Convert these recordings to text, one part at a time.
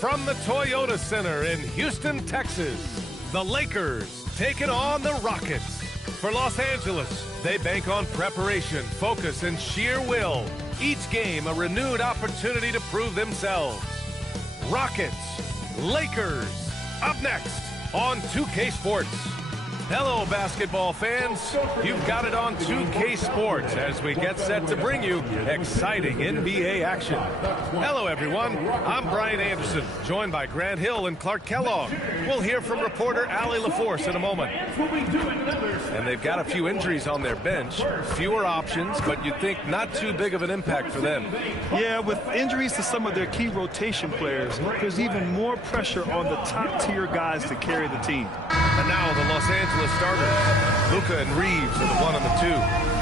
From the Toyota Center in Houston, Texas, the Lakers taking on the Rockets. For Los Angeles, they bank on preparation, focus, and sheer will. Each game a renewed opportunity to prove themselves. Rockets, Lakers, up next on 2K Sports. Hello, basketball fans. You've got it on 2K Sports as we get set to bring you exciting NBA action. Hello, everyone. I'm Brian Anderson, joined by Grant Hill and Clark Kellogg. We'll hear from reporter Allie LaForce in a moment. And they've got a few injuries on their bench. Fewer options, but you'd think not too big of an impact for them. Yeah, with injuries to some of their key rotation players, there's even more pressure on the top-tier guys to carry the team. And now the Los Angeles starters. Luka and Reeves are the 1 and the 2.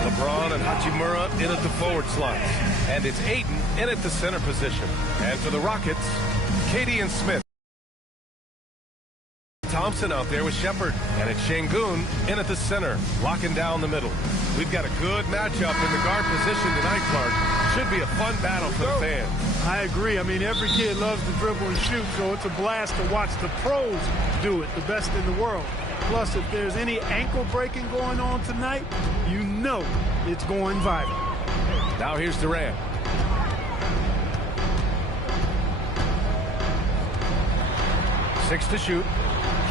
LeBron and Hachimura in at the forward slots. And it's Ayton in at the center position. And for the Rockets, Katie and Smith. Thompson out there with Shepard. And it's Şengün in at the center, locking down the middle. We've got a good matchup in the guard position tonight, Clark. Should be a fun battle for the fans. I agree. I mean, every kid loves to dribble and shoot, so it's a blast to watch the pros do it, the best in the world. Plus, if there's any ankle breaking going on tonight, you know it's going viral. Now here's Durant. Six to shoot.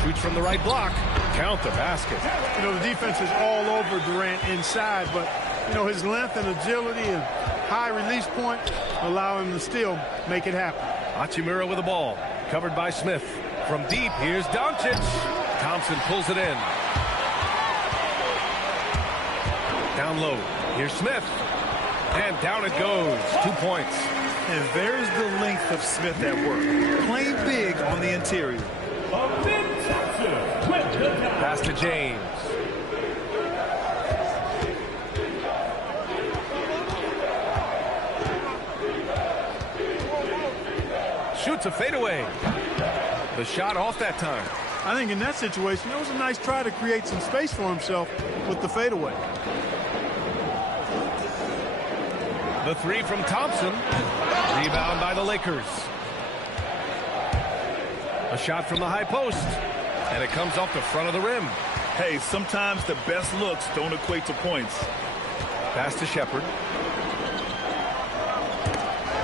Shoots from the right block. Count the basket. You know, the defense is all over Durant inside, but, you know, his length and agility and high release point allow him to still make it happen. Hachimura with the ball. Covered by Smith. From deep, here's Doncic. Thompson pulls it in. Down low. Here's Smith. And down it goes. 2 points. And there's the length of Smith at work. Playing big on the interior. Pass to James. Shoots a fadeaway. The shot off that time. I think in that situation, it was a nice try to create some space for himself with the fadeaway. The three from Thompson. Rebound by the Lakers. A shot from the high post. And it comes off the front of the rim. Hey, sometimes the best looks don't equate to points. Pass to Shepard.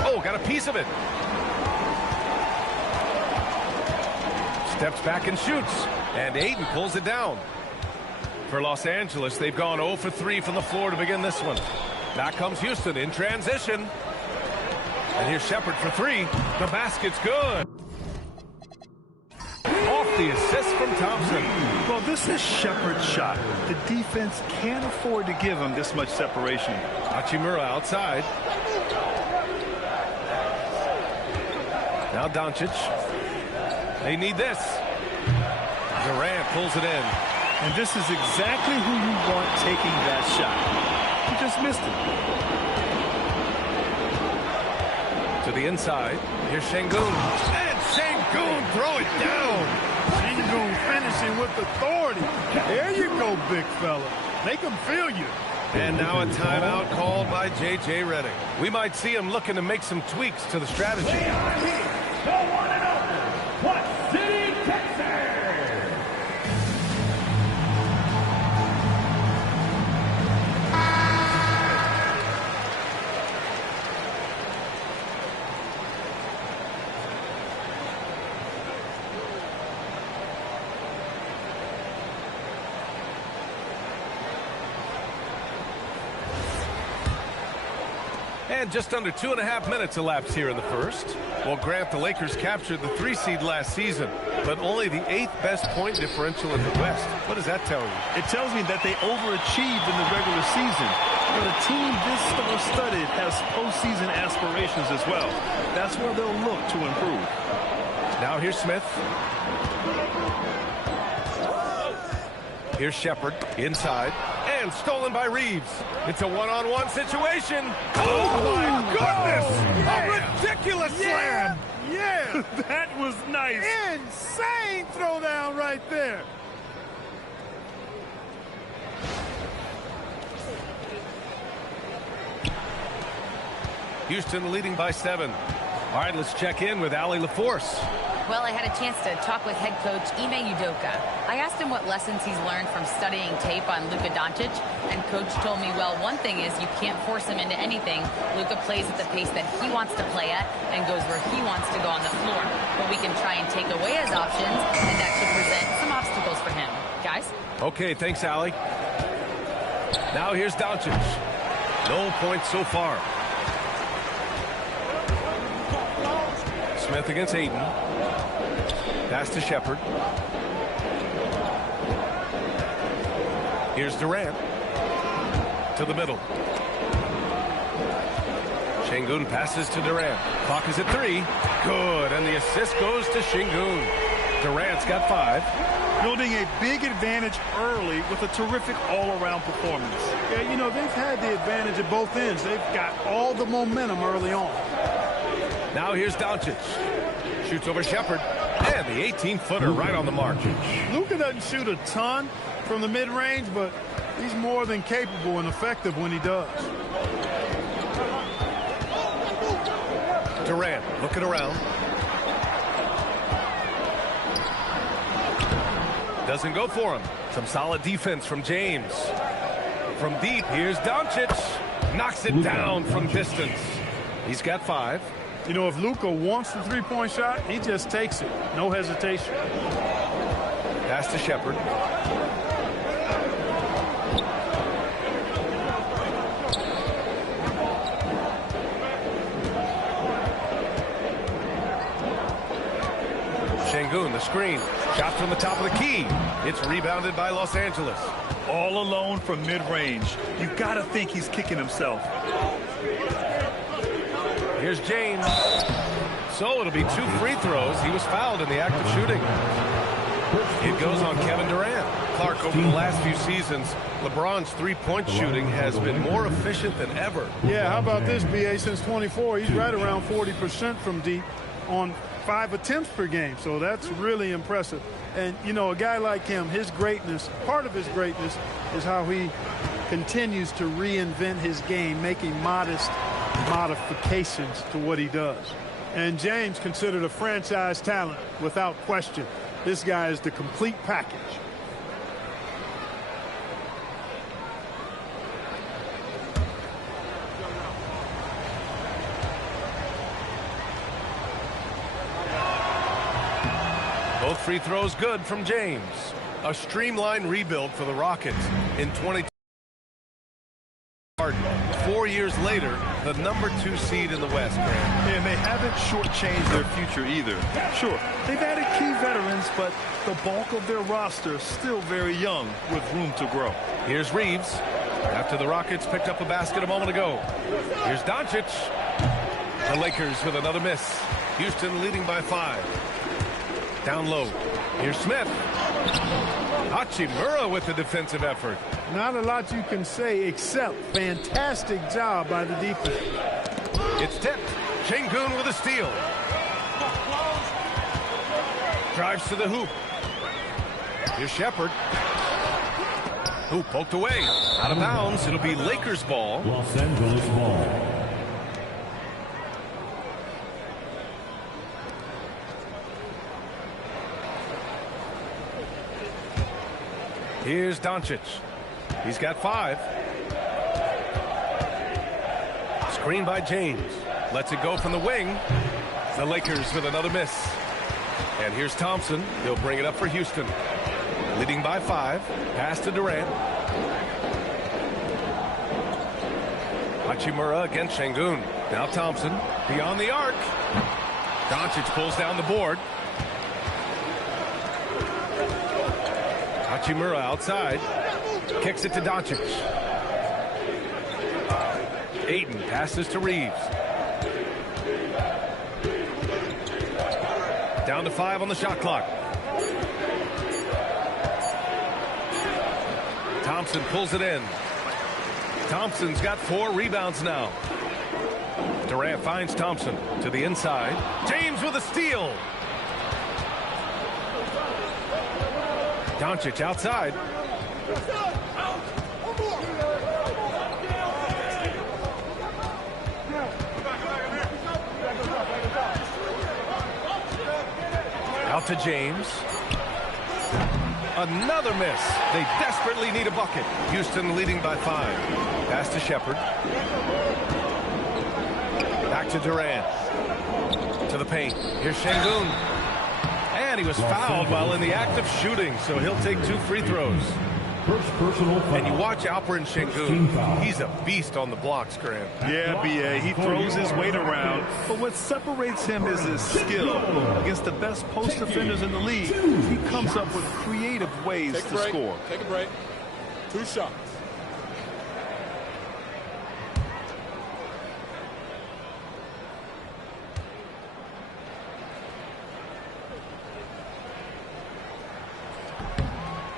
Oh, got a piece of it. Steps back and shoots. And Ayton pulls it down. For Los Angeles, they've gone 0 for 3 from the floor to begin this one. Back comes Houston in transition. And here's Shepard for 3. The basket's good. Off the assist from Thompson. Well, this is Shepard's shot. The defense can't afford to give him this much separation. Hachimura outside. Now Doncic. They need this. Durant pulls it in. And this is exactly who you want taking that shot. He just missed it. To the inside. Here's Şengün. And Şengün throw it down. Şengün finishing with authority. There you go, big fella. Make him feel you. And now a timeout called by J.J. Redick. We might see him looking to make some tweaks to the strategy. The one and only What City, Texas. And just under 2.5 minutes elapsed here in the first. Well, Grant, the Lakers captured the 3 seed last season, but only the 8th best point differential in the West. What does that tell you? It tells me that they overachieved in the regular season. But a team this star-studded has postseason aspirations as well. That's where they'll look to improve. Now here's Smith. Here's Shepard inside. And stolen by Reeves. It's a one-on-one situation. Oh, my goodness! A ridiculous slam! Yeah! That was nice. Insane throwdown right there. Houston leading by 7. All right, let's check in with Allie LaForce. Well, I had a chance to talk with head coach Ime Udoka. I asked him what lessons he's learned from studying tape on Luka Doncic, and coach told me, well, one thing is you can't force him into anything. Luka plays at the pace that he wants to play at and goes where he wants to go on the floor. But we can try and take away his options, and that should present some obstacles for him. Guys? Okay, thanks, Allie. Now here's Doncic. No points so far. Smith against Ayton. Pass to Shepherd. Here's Durant. To the middle. Şengün passes to Durant. Clock is at 3. Good, and the assist goes to Şengün. Durant's got 5. Building a big advantage early with a terrific all-around performance. Yeah, you know, they've had the advantage at both ends. They've got all the momentum early on. Now here's Doncic. Shoots over Shepherd. And the 18-footer right on the mark. Luka doesn't shoot a ton from the mid-range, but he's more than capable and effective when he does. Durant looking around. Doesn't go for him. Some solid defense from James. From deep, here's Doncic. Knocks it down from distance. He's got 5. You know, if Luka wants the three-point shot, he just takes it. No hesitation. Pass to Shepherd. Şengün, the screen. Shot from the top of the key. It's rebounded by Los Angeles. All alone from mid-range. You got to think he's kicking himself. Here's James. So it'll be 2 free throws. He was fouled in the act of shooting. It goes on Kevin Durant. Clark, over the last few seasons, LeBron's three-point shooting has been more efficient than ever. Yeah, how about this, B.A.? Since 24, he's right around 40% from deep on 5 attempts per game. So that's really impressive. And, you know, a guy like him, his greatness, part of his greatness is how he continues to reinvent his game, making modest modifications to what he does. And James considered a franchise talent without question. This guy is the complete package. Both free throws good from James. A streamlined rebuild for the Rockets in 2020. 4 years later, the #2 seed in the West, Grant. And they haven't shortchanged their future either. Sure, they've added key veterans, but the bulk of their roster is still very young with room to grow. Here's Reeves. After the Rockets picked up a basket a moment ago. Here's Doncic. The Lakers with another miss. Houston leading by 5. Down low. Here's Smith. Hachimura with the defensive effort. Not a lot you can say except fantastic job by the defense. It's tipped. Şengün with a steal. Drives to the hoop. Here's Shepherd. Hoop poked away. Out of bounds. It'll be Lakers ball. Los Angeles ball. Here's Doncic. He's got 5. Screen by James. Lets it go from the wing. The Lakers with another miss. And here's Thompson. He'll bring it up for Houston. Leading by 5. Pass to Durant. Hachimura against Şengün. Now Thompson. Beyond the arc. Doncic pulls down the board. Hachimura outside. Kicks it to Doncic. Ayton passes to Reeves. Down to 5 on the shot clock. Thompson pulls it in. Thompson's got 4 rebounds now. Durant finds Thompson to the inside. James with a steal. Doncic outside. Out to James. Another miss. They desperately need a bucket. Houston leading by 5. Pass to Shepard. Back to Durant. To the paint. Here's Şengün. And he was fouled while in the act of shooting, so he'll take 2 free throws. And you watch Alperen Şengün. He's a beast on the blocks, Grant. Yeah, B.A. He throws his weight around, but what separates him is his skill. Against the best post defenders in the league, he comes up with creative ways to score. Take a break. 2 shots.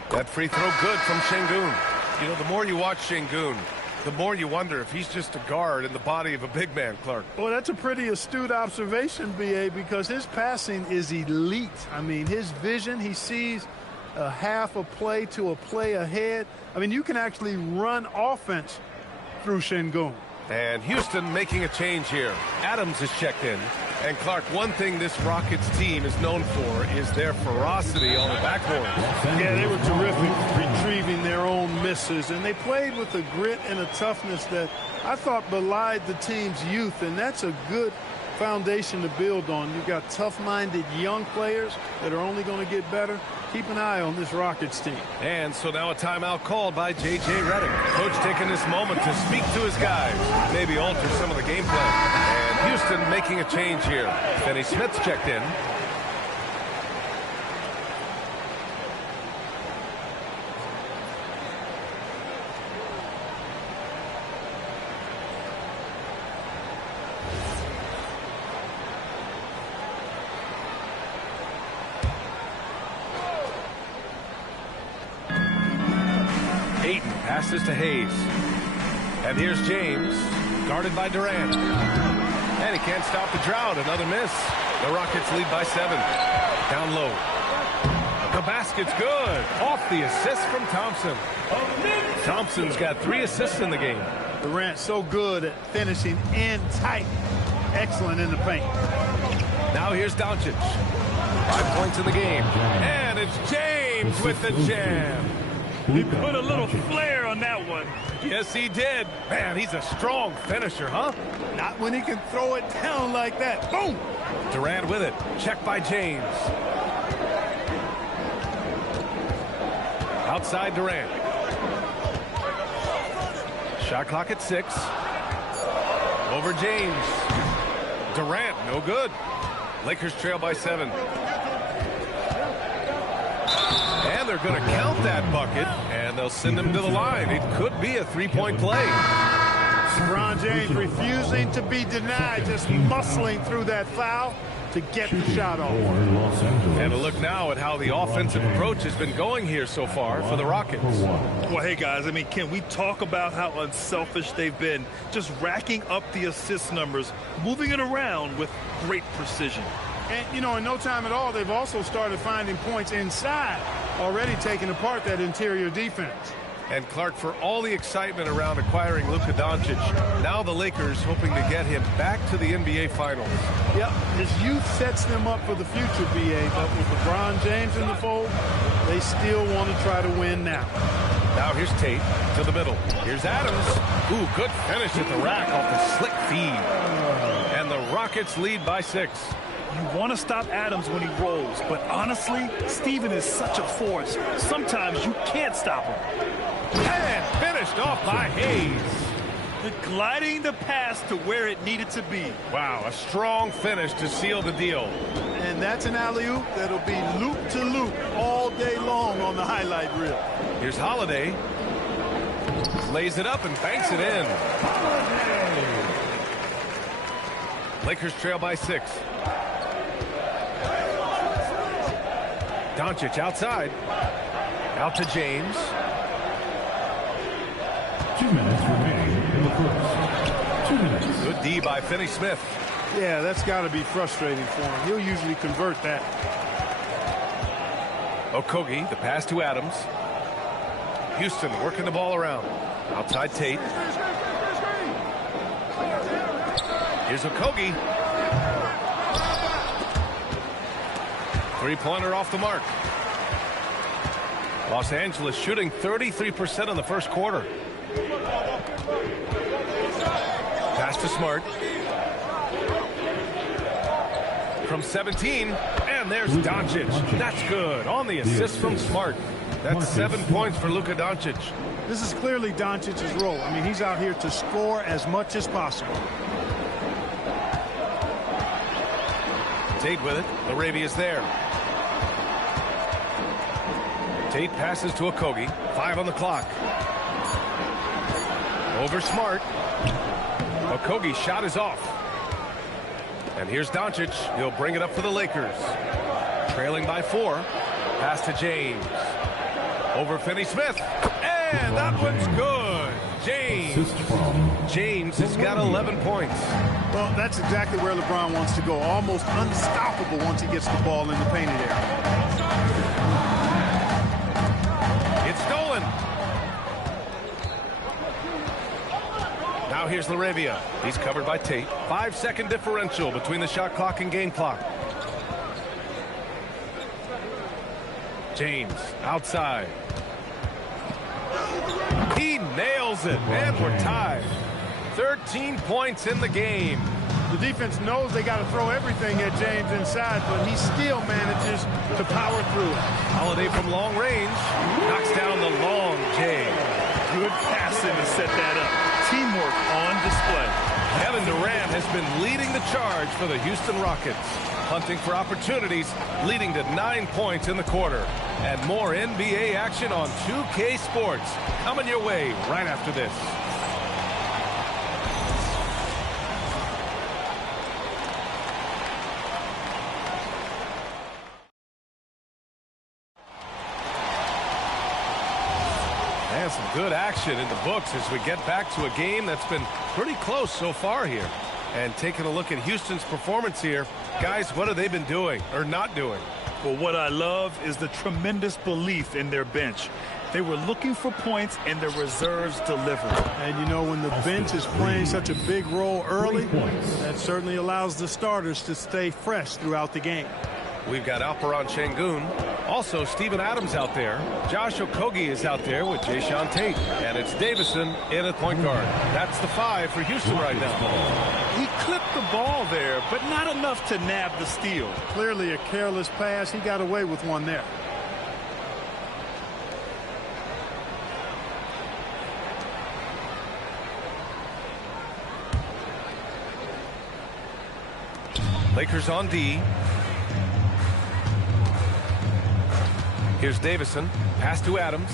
That free throw good from Şengün. You know, the more you watch Şengün, the more you wonder if he's just a guard in the body of a big man, Clark. Well, that's a pretty astute observation, B.A., because his passing is elite. I mean, his vision, he sees a half a play to a play ahead. I mean, you can actually run offense through Şengün. And Houston making a change here. Adams is checked in. And Clark, one thing this Rockets team is known for is their ferocity on the backboard. Yeah, they were terrific retrieving their own misses, and they played with a grit and a toughness that I thought belied the team's youth, and that's a good foundation to build on. You've got tough-minded young players that are only going to get better. Keep an eye on this Rockets team. And so now a timeout called by J.J. Redick. Coach taking this moment to speak to his guys, maybe alter some of the game plan. And Houston making a change here. Finney Smith's checked in. Passes to Hayes. And here's James, guarded by Durant. And he can't stop the drought. Another miss. The Rockets lead by 7. Down low. The basket's good. Off the assist from Thompson. Thompson's got 3 assists in the game. Durant so good at finishing in tight. Excellent in the paint. Now here's Doncic. 5 points in the game. And it's James with the jam. He put a little flair on that one. Yes, he did. Man, he's a strong finisher, huh? Not when he can throw it down like that. Boom! Durant with it. Checked by James. Outside Durant. Shot clock at 6. Over James. Durant, no good. Lakers trail by 7. And they're going to count that bucket, and they'll send him to the line. It could be a 3-point play. LeBron James refusing to be denied, just muscling through that foul to get the shot off. And a look now at how the offensive approach has been going here so far for the Rockets. Well, hey, guys, I mean, can we talk about how unselfish they've been, just racking up the assist numbers, moving it around with great precision. And, you know, in no time at all, they've also started finding points inside, already taking apart that interior defense. And, Clark, for all the excitement around acquiring Luka Doncic, now the Lakers hoping to get him back to the NBA Finals. Yep, his youth sets them up for the future, B.A., but with LeBron James in the fold, they still want to try to win now. Now here's Tate to the middle. Here's Adams. Ooh, good finish at the rack off the slick feed. And the Rockets lead by 6. You want to stop Adams when he rolls, but honestly, Steven is such a force. Sometimes you can't stop him. And finished off by Hayes. Gliding the pass to where it needed to be. Wow, a strong finish to seal the deal. And that's an alley-oop that'll be loop-to-loop all day long on the highlight reel. Here's Holiday. Lays it up and banks it in. Lakers trail by 6. Doncic outside. Out to James. 2 minutes remaining in the first. 2 minutes. Good D by Finney Smith. Yeah, that's got to be frustrating for him. He'll usually convert that. Okogie, the pass to Adams. Houston working the ball around. Outside Tate. Here's Okogie. Three-pointer off the mark. Los Angeles shooting 33% in the first quarter. Pass to Smart. From 17, and there's Doncic. That's good. On the assist from Smart. That's 7 points for Luka Doncic. This is clearly Doncic's role. I mean, he's out here to score as much as possible. Tate with it. Arabia's there. Tate passes to Okogie. 5 on the clock. Over Smart. Okogie's shot is off. And here's Doncic. He'll bring it up for the Lakers. Trailing by 4. Pass to James. Over Finney-Smith. And that one's good. James has got 11 points. Well, that's exactly where LeBron wants to go. Almost unstoppable once he gets the ball in the painted area. It's stolen. Now here's LaRavia. He's covered by Tate. 5-second differential between the shot clock and game clock. James outside. He nails it, and we're tied. 13 points in the game. The defense knows they got to throw everything at James inside, but he still manages to power through it. Holiday from long range knocks down the long J. Good passing to set that up. Teamwork on display. Kevin Durant has been leading the charge for the Houston Rockets. Hunting for opportunities, leading to 9 points in the quarter. And more NBA action on 2K Sports. Coming your way right after this. And some good action in the books as we get back to a game that's been pretty close so far here. And taking a look at Houston's performance here, guys, what have they been doing or not doing? Well, what I love is the tremendous belief in their bench. They were looking for points, and their reserves delivered. And, you know, when the bench is playing such a big role early, that certainly allows the starters to stay fresh throughout the game. We've got Alperon Şengün. Also, Steven Adams out there. Josh Okogie is out there with Jayshawn Tate. And it's Davison in at point guard. That's the 5 for Houston right now. He clipped the ball there, but not enough to nab the steal. Clearly a careless pass. He got away with one there. Lakers on D. Here's Davison. Pass to Adams.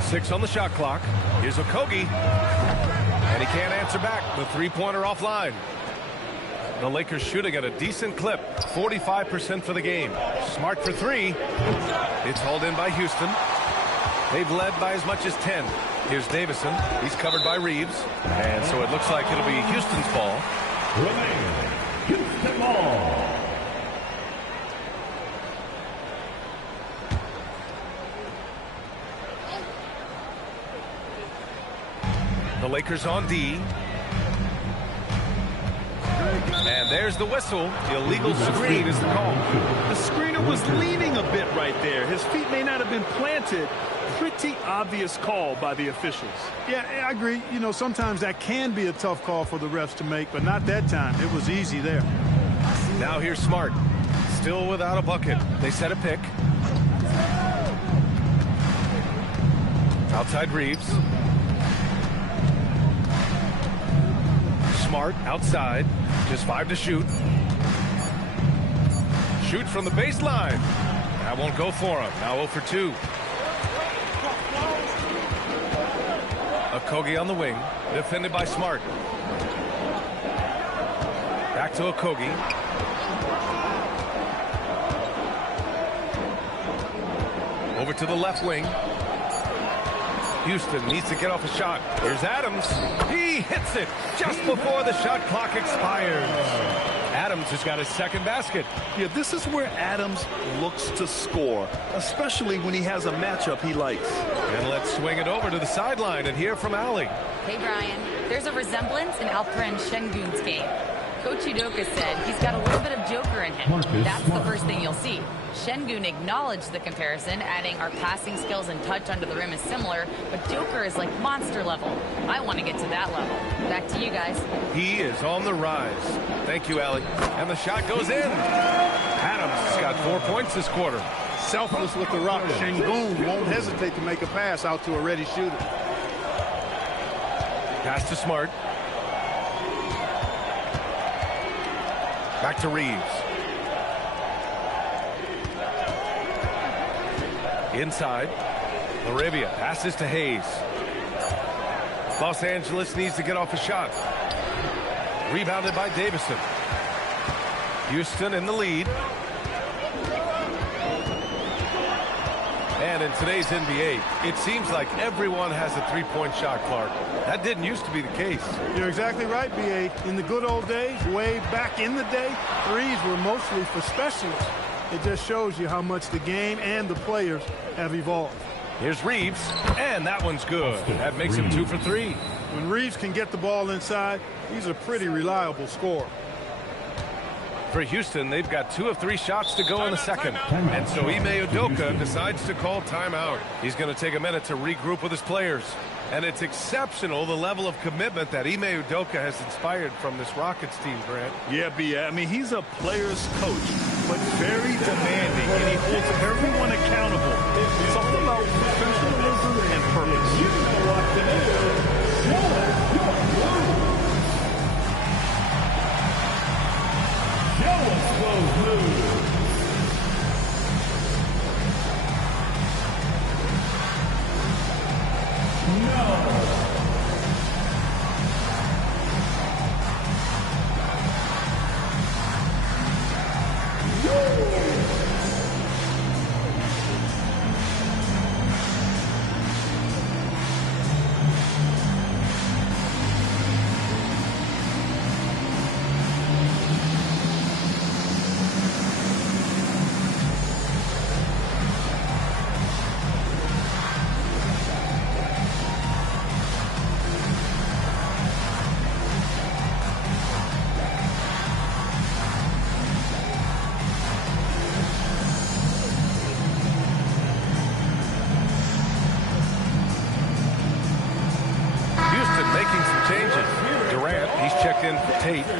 6 on the shot clock. Here's Okogie. And he can't answer back. The three-pointer offline. The Lakers shooting at a decent clip. 45% for the game. Smart for 3. It's hauled in by Houston. They've led by as much as 10. Here's Davison. He's covered by Reeves. And so it looks like it'll be Houston's ball. Houston ball. The Lakers on D. And there's the whistle. Illegal screen is the call. The screener was leaning a bit right there. His feet may not have been planted. Pretty obvious call by the officials. Yeah, I agree. You know, sometimes that can be a tough call for the refs to make, but not that time. It was easy there. Now here's Smart. Still without a bucket. They set a pick. Outside Reeves. Smart outside. Just 5 to shoot. Shoot from the baseline. That won't go for him. Now 0 for 2. Okogie on the wing. Defended by Smart. Back to Okogie. Over to the left wing. Houston needs to get off a shot. Here's Adams. He hits it just before the shot clock expires. Adams has got his second basket. Yeah, this is where Adams looks to score, especially when he has a matchup he likes. And let's swing it over to the sideline and hear from Allie. Hey, Brian. There's a resemblance in Alperon Şengün's game. Coach Udoka said he's got a little bit of Joker in him. That's the first thing you'll see. Şengün acknowledged the comparison, adding our passing skills and touch under the rim is similar, but Joker is like monster level. I want to get to that level. Back to you guys. He is on the rise. Thank you, Allie. And the shot goes in. Adams has got 4 points this quarter. Selfless with the rock. Şengün won't hesitate to make a pass out to a ready shooter. Pass to Smart. Back to Reeves. Inside. Laravia passes to Hayes. Los Angeles needs to get off a shot. Rebounded by Davison. Houston in the lead. And in today's NBA, it seems like everyone has a three-point shot, Clark. That didn't used to be the case. You're exactly right, B.A. In the good old days, way back in the day, threes were mostly for specialists. It just shows you how much the game and the players have evolved. Here's Reeves, and that one's good. That makes him 2 for 3. When Reeves can get the ball inside, he's a pretty reliable scorer. For Houston, they've got 2 of 3 shots to go in the second. And so Ime Udoka decides to call timeout. He's going to take a minute to regroup with his players. And it's exceptional, the level of commitment that Ime Udoka has inspired from this Rockets team, Grant. Yeah, B.A. I mean, he's a player's coach, but very demanding, and he holds everyone accountable. It's all about professionalism and purpose. You know what to do. Show us your moves. Show us those moves.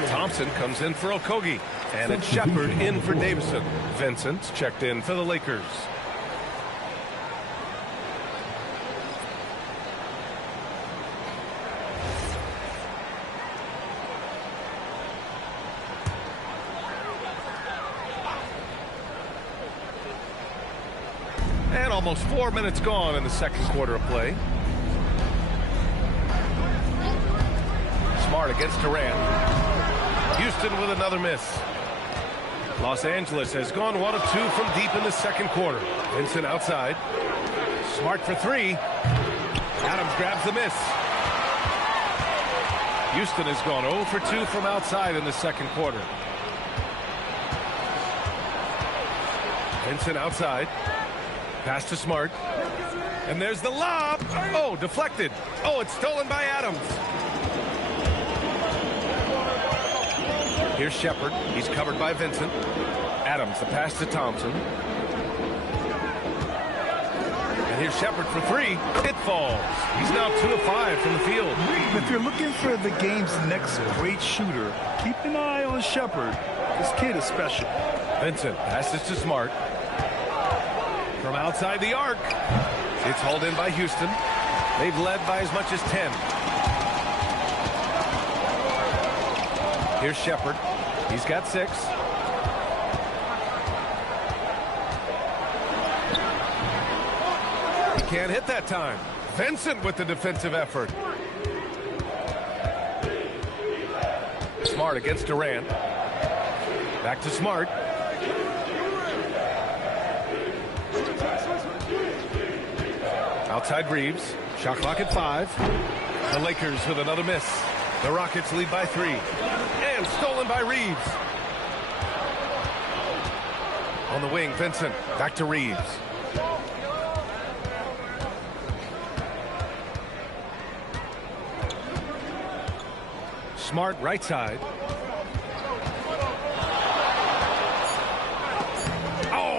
Thompson comes in for Okogie, and it's Shepard in for Davison. Vincent's checked in for the Lakers. And almost 4 minutes gone in the second quarter of play. Smart against Durant. Houston with another miss. Los Angeles has gone 1 of 2 from deep in the second quarter. Vincent outside. Smart for 3. Adams grabs the miss. Houston has gone 0 for 2 from outside in the second quarter. Vincent outside. Pass to Smart. And there's the lob. Oh, deflected. Oh, it's stolen by Adams. Here's Shepard. He's covered by Vincent. Adams, the pass to Thompson. And here's Shepard for 3. It falls. He's now 2 of 5 from the field. If you're looking for the game's next great shooter, keep an eye on Shepard. This kid is special. Vincent passes to Smart. From outside the arc. It's hauled in by Houston. They've led by as much as 10. Here's Shepard. He's got 6. He can't hit that time. Vincent with the defensive effort. Smart against Durant. Back to Smart. Outside Reeves. Shot clock at 5. The Lakers with another miss. The Rockets lead by 3. And stolen by Reeves. On the wing, Vincent. Back to Reeves. Smart right side.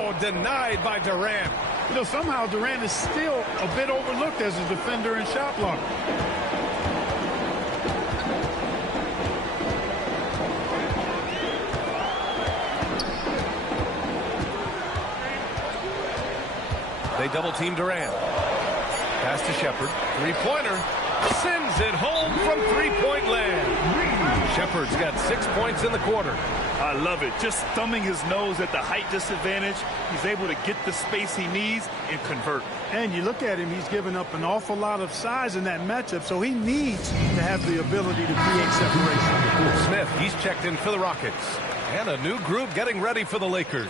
Oh, denied by Durant. You know, somehow Durant is still a bit overlooked as a defender and shot blocker. They double-team Durant. Pass to Shepard. Three-pointer. Sends it home from three-point land. Shepard's got 6 points in the quarter. I love it. Just thumbing his nose at the height disadvantage. He's able to get the space he needs and convert. And you look at him, he's given up an awful lot of size in that matchup, so he needs to have the ability to create separation. Smith, he's checked in for the Rockets. And a new group getting ready for the Lakers.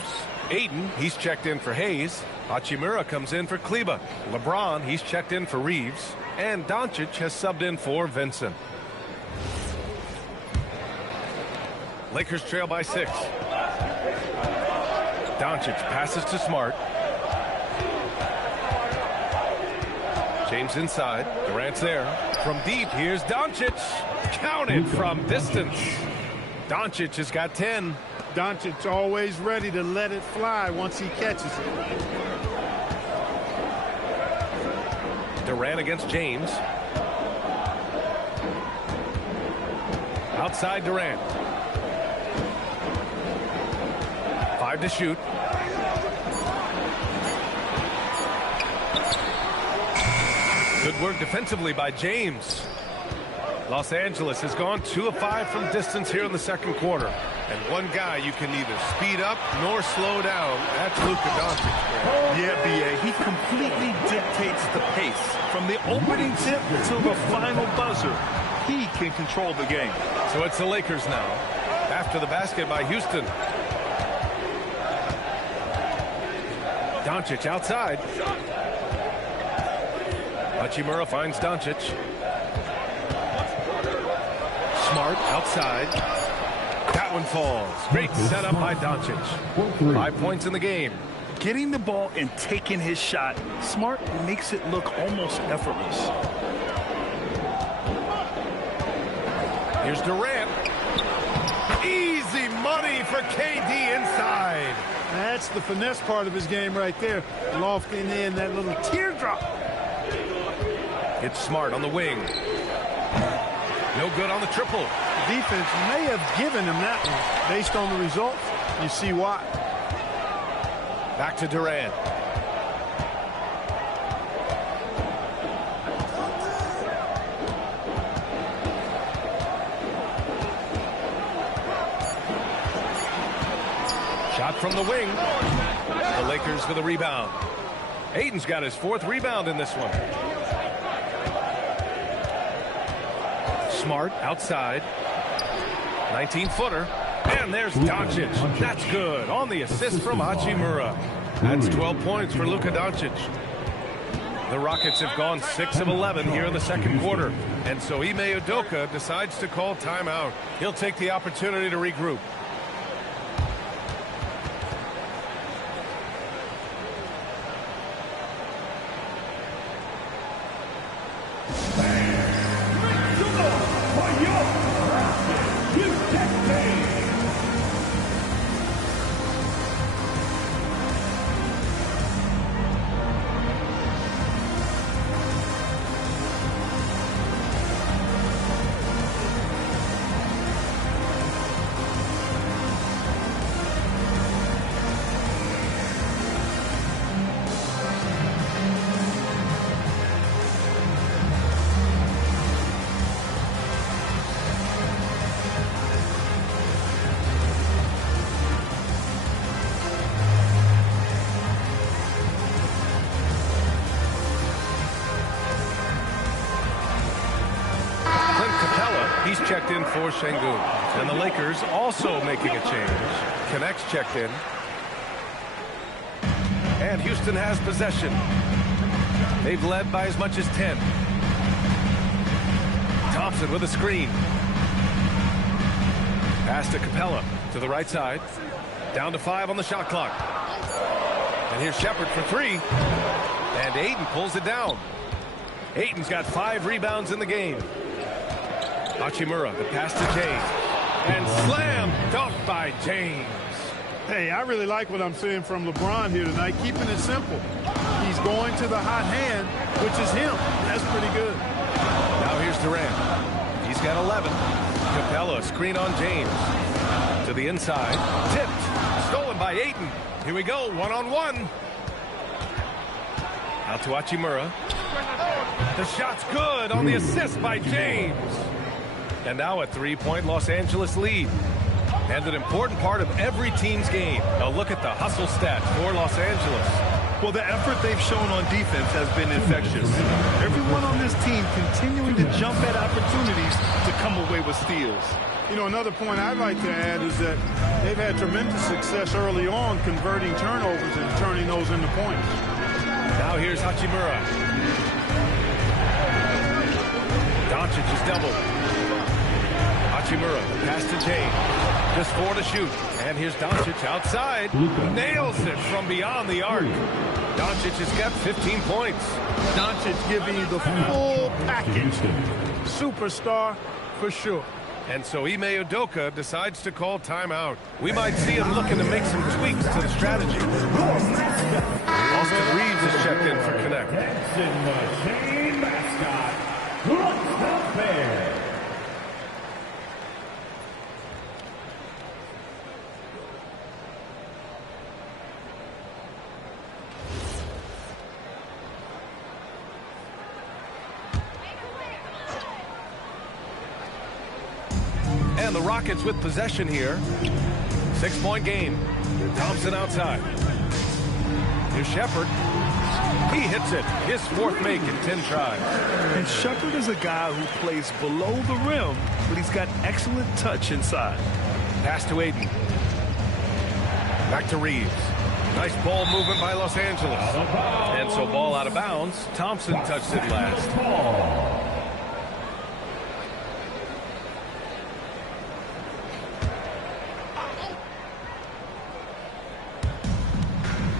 Aiden, he's checked in for Hayes. Hachimura comes in for Kleba. LeBron, he's checked in for Reeves. And Doncic has subbed in for Vincent. Lakers trail by 6. Doncic passes to Smart. James inside. Durant's there. From deep, here's Doncic. Counted from distance. Doncic has got 10. Doncic always ready to let it fly once he catches it. Durant against James. Outside Durant. 5 to shoot. Good work defensively by James. Los Angeles has gone 2 of 5 from distance here in the second quarter. And one guy you can neither speed up nor slow down. That's Luka Doncic. Yeah, B.A. He completely dictates the pace. From the opening tip to the final buzzer, he can control the game. So it's the Lakers now. After the basket by Houston. Doncic outside. Hachimura finds Doncic. Smart outside. That one falls. Great setup by Doncic. 5 points in the game. Getting the ball and taking his shot, Smart makes it look almost effortless. Here's Durant. Easy money for KD inside. That's the finesse part of his game right there. Lofting in that little teardrop. It's Smart on the wing. No good on the triple. The defense may have given him that one. Based on the results, you see why. Back to Durant. Shot from the wing. The Lakers for the rebound. Aiden's got his 4th rebound in this one. Smart outside. 19-footer. And there's Doncic. That's good. On the assist from Hachimura. That's 12 points for Luka Doncic. The Rockets have gone 6 of 11 here in the second quarter. And so Ime Udoka decides to call timeout. He'll take the opportunity to regroup. He's checked in for Şengün. And the Lakers also making a change. Connects checked in. And Houston has possession. They've led by as much as 10. Thompson with a screen. Pass to Capella to the right side. Down to 5 on the shot clock. And here's Shepard for 3. And Ayton pulls it down. Ayton's got 5 rebounds in the game. Hachimura, the pass to James. And slam dunk by James. Hey, I really like what I'm seeing from LeBron here tonight, keeping it simple. He's going to the hot hand, which is him. That's pretty good. Now here's Durant. He's got 11. Capella, screen on James. To the inside. Tipped. Stolen by Ayton. Here we go, one-on-one. Out to Hachimura. The shot's good on the assist by James. And now a three-point Los Angeles lead. And an important part of every team's game. A look at the hustle stats for Los Angeles. Well, the effort they've shown on defense has been infectious. Everyone on this team continuing to jump at opportunities to come away with steals. You know, another point I'd like to add is that they've had tremendous success early on converting turnovers and turning those into points. Now here's Hachimura. Doncic is doubled. Hachimura, pass to James. Just 4 to shoot. And here's Doncic outside. Nails it from beyond the arc. Doncic has got 15 points. Doncic giving you the full package. Superstar for sure. And so Ime Udoka decides to call timeout. We might see him looking to make some tweaks to the strategy. Austin Reeves is checked in for Connect. Machine mascot, what's the bear? And the Rockets with possession here. 6-point game. Thompson outside. Here's Shepherd. He hits it. His 4th make in 10 tries. And Shepherd is a guy who plays below the rim, but he's got excellent touch inside. Pass to Ayton. Back to Reeves. Nice ball movement by Los Angeles. And so ball out of bounds. Thompson touched it last.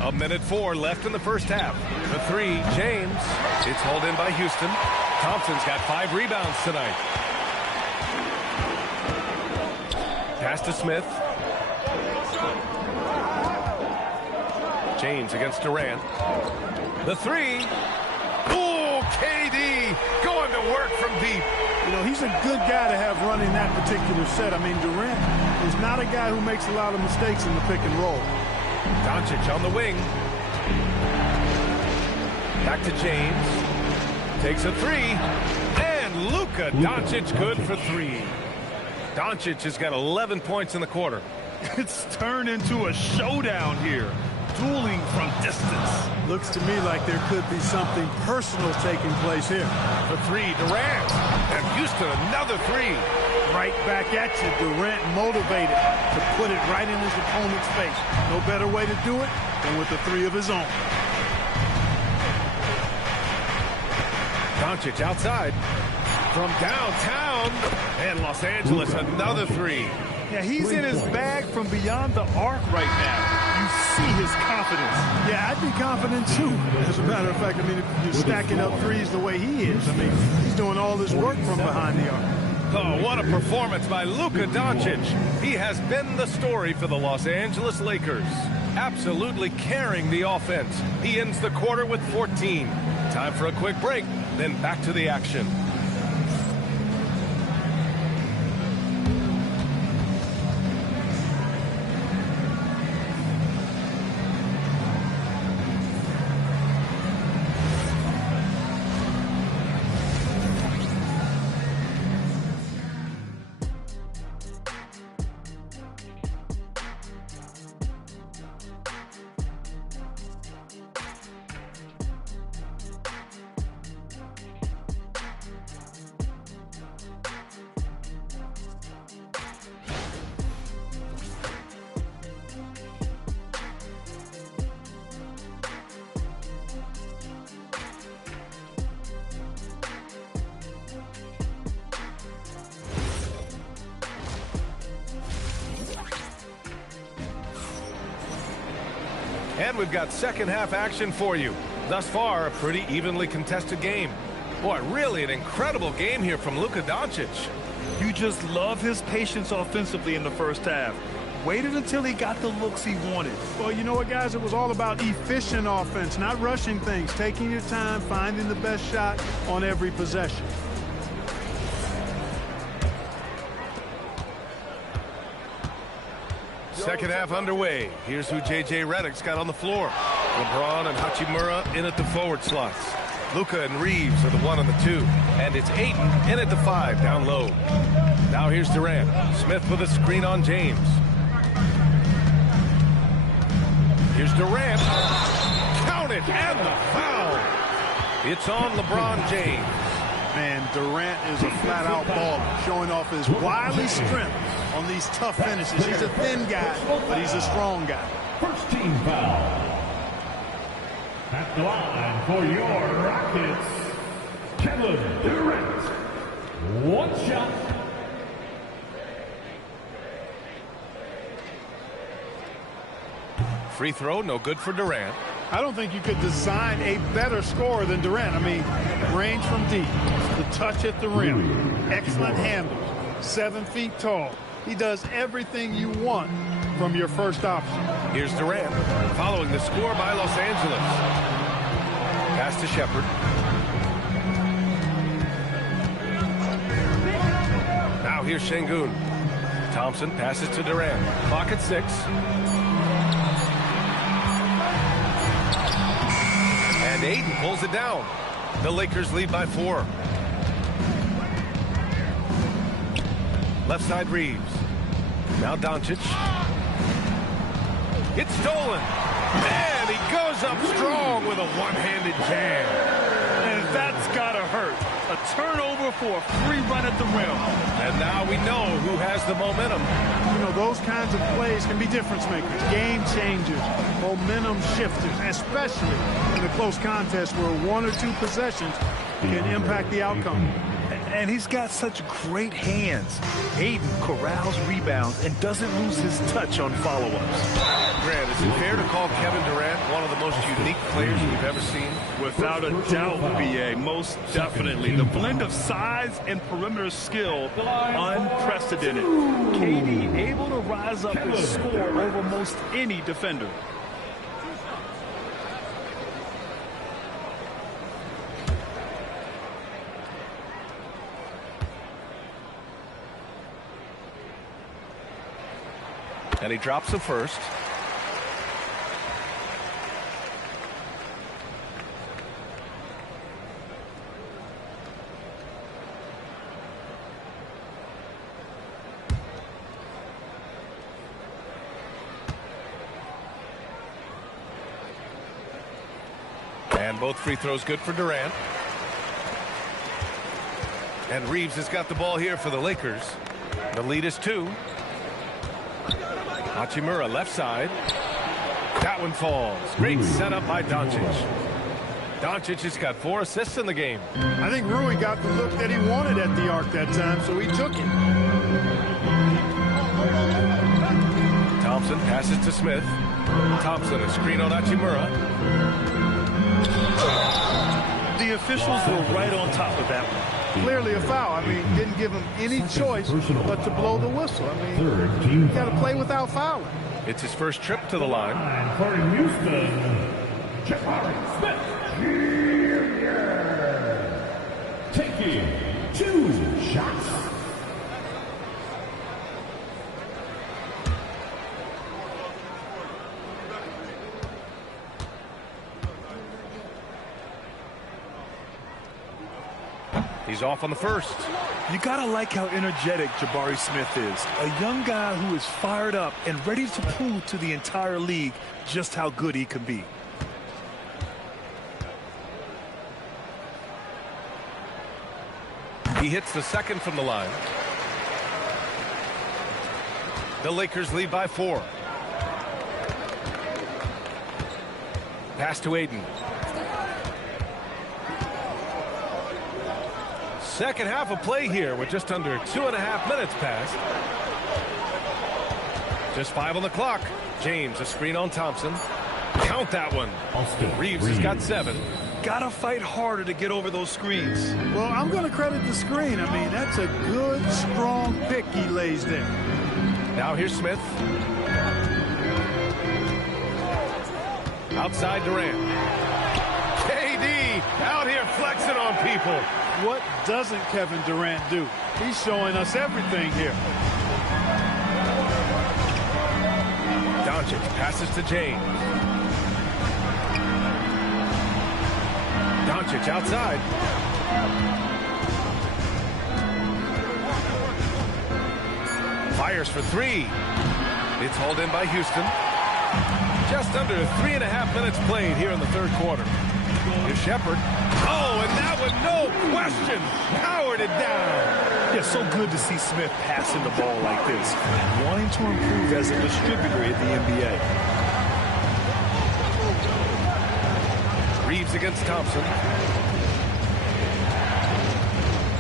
A minute 4 left in the first half. The 3, James. It's hauled in by Houston. Thompson's got 5 rebounds tonight. Pass to Smith. James against Durant. The 3. Oh, KD going to work from deep. You know, he's a good guy to have running that particular set. I mean, Durant is not a guy who makes a lot of mistakes in the pick and roll. Doncic on the wing. Back to James. Takes a 3. And Luka Doncic good for 3. Doncic has got 11 points in the quarter. It's turned into a showdown here. Dueling from distance. Looks to me like there could be something personal taking place here. The 3, Durant. And Houston another 3. Right back at you. Durant motivated to put it right in his opponent's face. No better way to do it than with the 3 of his own. Doncic outside from downtown. And Los Angeles another 3. Yeah, he's in his bag from beyond the arc right now. You see his confidence. Yeah, I'd be confident too. As a matter of fact, I mean, if you're stacking up threes the way he is, I mean, he's doing all this work from behind the arc. Oh, what a performance by Luka Doncic. He has been the story for the Los Angeles Lakers. Absolutely carrying the offense. He ends the quarter with 14. Time for a quick break, then back to the action. And we've got second half action for you. Thus far, a pretty evenly contested game. Boy, really an incredible game here from Luka Doncic. You just love his patience offensively in the first half. waited until he got the looks he wanted. Well, you know what, guys? It was all about efficient offense, not rushing things, taking your time, finding the best shot on every possession. Second half underway. Here's who J.J. Redick's got on the floor. LeBron and Hachimura in at the forward slots. Luka and Reeves are the 1 and the 2. And it's Ayton in at the 5 down low. Now here's Durant. Smith with a screen on James. Here's Durant. Count it, and the foul. It's on LeBron James. Man, Durant is a flat-out baller, showing off his wily strength on these tough finishes. He's a thin guy, but he's a strong guy. First team foul. At the line for your Rockets, Kevin Durant. One shot. Free throw, no good for Durant. I don't think you could design a better scorer than Durant. I mean, range from deep, the touch at the rim, excellent handle, 7 feet tall. He does everything you want from your first option. Here's Durant, following the score by Los Angeles. Pass to Shepard. Now here's Şengün. Thompson passes to Durant. Clock at 6. And Ayton pulls it down. The Lakers lead by 4. Left side Reeves. Now Doncic. It's stolen. And he goes up strong with a one-handed jam. And that's gotta hurt. A turnover for a free run at the rim. And now we know who has the momentum. You know, those kinds of plays can be difference makers, game changers, momentum shifters, especially in a close contest where 1 or 2 possessions can impact the outcome. And he's got such great hands. Ayton corrals rebounds and doesn't lose his touch on follow-ups. Grant, is it fair to call Kevin Durant one of the most unique players we've ever seen? Without a doubt, B.A., most definitely. The blend of size and perimeter skill, unprecedented. KD able to rise up and score over most any defender. And he drops the first. And both free throws good for Durant. And Reeves has got the ball here for the Lakers. The lead is 2. Hachimura left side. That one falls. Great setup by Doncic. Doncic has got 4 assists in the game. I think Rui got the look that he wanted at the arc that time, so he took it. Thompson passes to Smith. Thompson, a screen on Hachimura. The officials were right on top of that one. Clearly a foul. I mean, didn't give him any choice but to blow the whistle. I mean, you got to play without fouling. It's his first trip to the line. And for Houston, Jabari Smith Jr. taking 2 shots. He's off on the first. You gotta like how energetic Jabari Smith is. A young guy who is fired up and ready to prove to the entire league just how good he can be. He hits the second from the line. The Lakers lead by 4. Pass to Ayton. Second half of play here with just under 2.5 minutes passed. Just 5 on the clock. James, a screen on Thompson. Count that one. Reeves has got 7. Gotta fight harder to get over those screens. Well, I'm going to credit the screen. I mean, that's a good, strong pick he lays there. Now here's Smith. Outside Durant. KD out here flexing on people. What doesn't Kevin Durant do? He's showing us everything here. Doncic passes to James. Doncic outside. Fires for three. It's hauled in by Houston. Just under 3.5 minutes played here in the third quarter. Here's Shepherd. Oh, and that one, no question, powered it down. Yeah, so good to see Smith passing the ball like this, wanting to improve as a distributor in the NBA. Reeves against Thompson.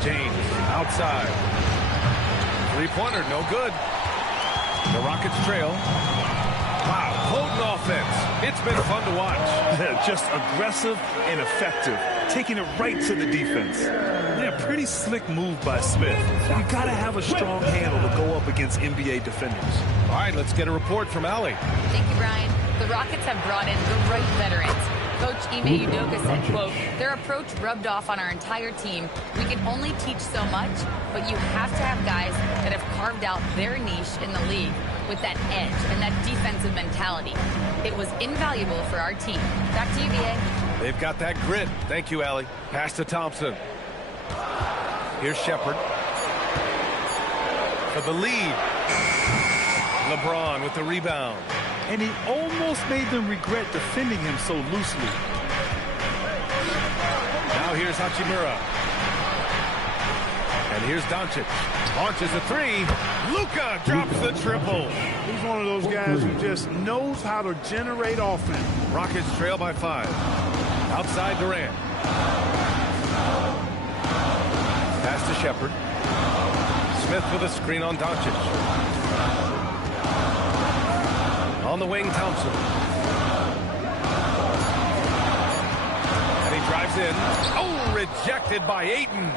James outside. Three-pointer, no good. The Rockets trail. Wow, potent offense. It's been fun to watch. Just aggressive and effective, taking it right to the defense. Yeah, pretty slick move by Smith. You got to have a strong handle to go up against NBA defenders. All right, let's get a report from Allie. Thank you, Brian. The Rockets have brought in the right veterans. Coach Ime Udoka said, quote, their approach rubbed off on our entire team. We can only teach so much, but you have to have guys that have carved out their niche in the league with that edge and that defensive mentality. It was invaluable for our team. Back to you, BA. They've got that grit. Thank you, Allie. Pass to Thompson. Here's Shepherd. For the lead. LeBron with the rebound. And he almost made them regret defending him so loosely. Now here's Hachimura. And here's Doncic. Launches a three. Luka drops the triple. He's one of those guys who just knows how to generate offense. Rockets trail by 5. Outside Durant. Pass to Shepherd. Smith with a screen on Doncic. On the wing, Thompson. And he drives in. Oh, rejected by Ayton.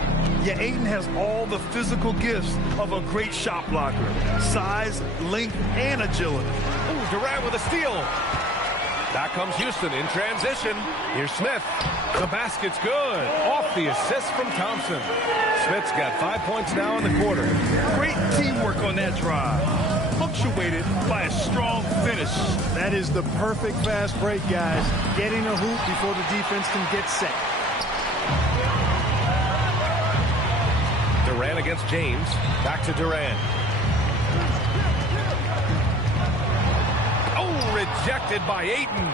Yeah, Ayton has all the physical gifts of a great shot blocker. Size, length, and agility. Oh, Durant with a steal. Back comes Houston in transition. Here's Smith. The basket's good. Off the assist from Thompson. Smith's got 5 points now in the quarter. Great teamwork on that drive. Punctuated by a strong finish. That is the perfect fast break, guys. Getting a hoop before the defense can get set. Durant against James. Back to Durant. Oh, rejected by Ayton.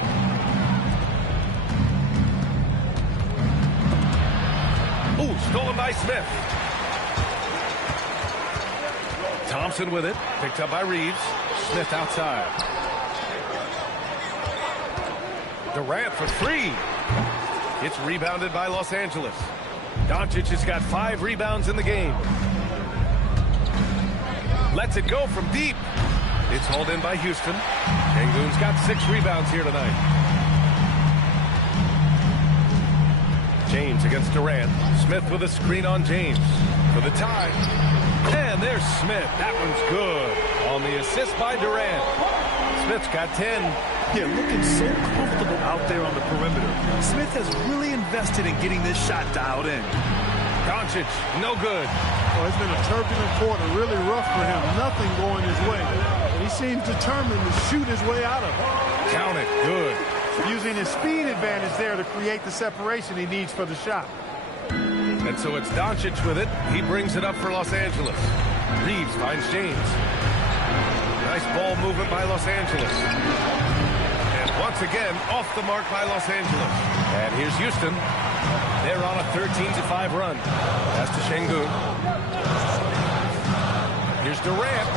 Oh, stolen by Smith. Thompson with it. Picked up by Reeves. Smith outside. Durant for three. It's rebounded by Los Angeles. Doncic has got 5 rebounds in the game. Lets it go from deep. It's hauled in by Houston. Sengun's got 6 rebounds here tonight. James against Durant. Smith with a screen on James. For the tie. And there's Smith. That one's good. On the assist by Durant. Smith's got 10. Yeah, looking so comfortable out there on the perimeter. Smith has really invested in getting this shot dialed in. Doncic, no good. Well, it's been a turbulent quarter, really rough for him. Nothing going his way. He seems determined to shoot his way out of it. Count it, good. Using his speed advantage there to create the separation he needs for the shot. And so it's Doncic with it. He brings it up for Los Angeles. Reeves finds James. Nice ball movement by Los Angeles. And once again, off the mark by Los Angeles. And here's Houston. They're on a 13-5 run. Pass to Sengun. Here's Durant.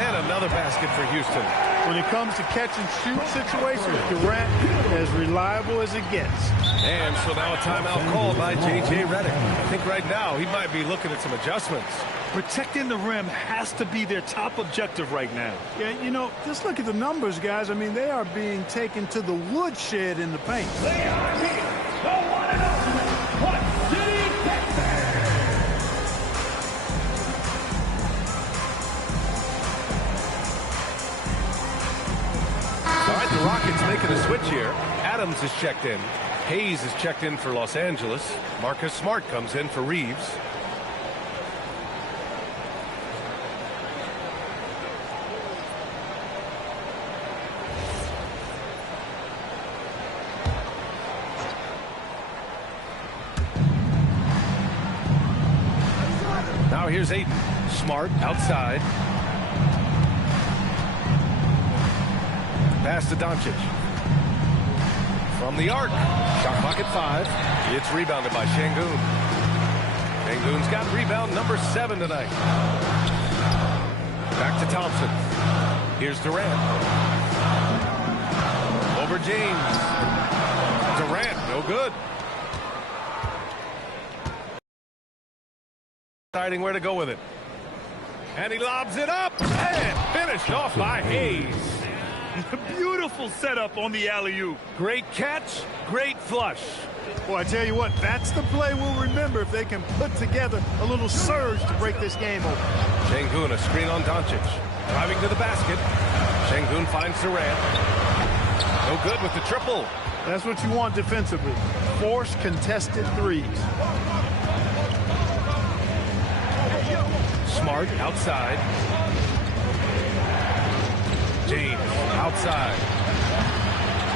And another basket for Houston. When it comes to catch and shoot situations, Durant as reliable as it gets. And so now a timeout called by J.J. Redick. I think right now he might be looking at some adjustments. Protecting the rim has to be their top objective right now. Yeah, you know, just look at the numbers, guys. I mean, they are being taken to the woodshed in the paint. They are here, the one and only What City, Texas. making a switch here. Adams is checked in. Hayes is checked in for Los Angeles. Marcus Smart comes in for Reeves. Now here's Aiden. Smart outside. Pass to Doncic. From the arc. Shot clock at 5. It's rebounded by Şengün. Şengün's got rebound number 7 tonight. Back to Thompson. Here's Durant. Over James. Durant, no good. Deciding where to go with it. And he lobs it up. And finished off by Hayes. Beautiful setup on the alley-oop. Great catch, great flush. Well, I tell you what, that's the play we'll remember if they can put together a little surge to break this game open. Şengün, a screen on Doncic. Driving to the basket. Şengün finds Durant. No good with the triple. That's what you want defensively. Force contested threes. Smart outside. James outside.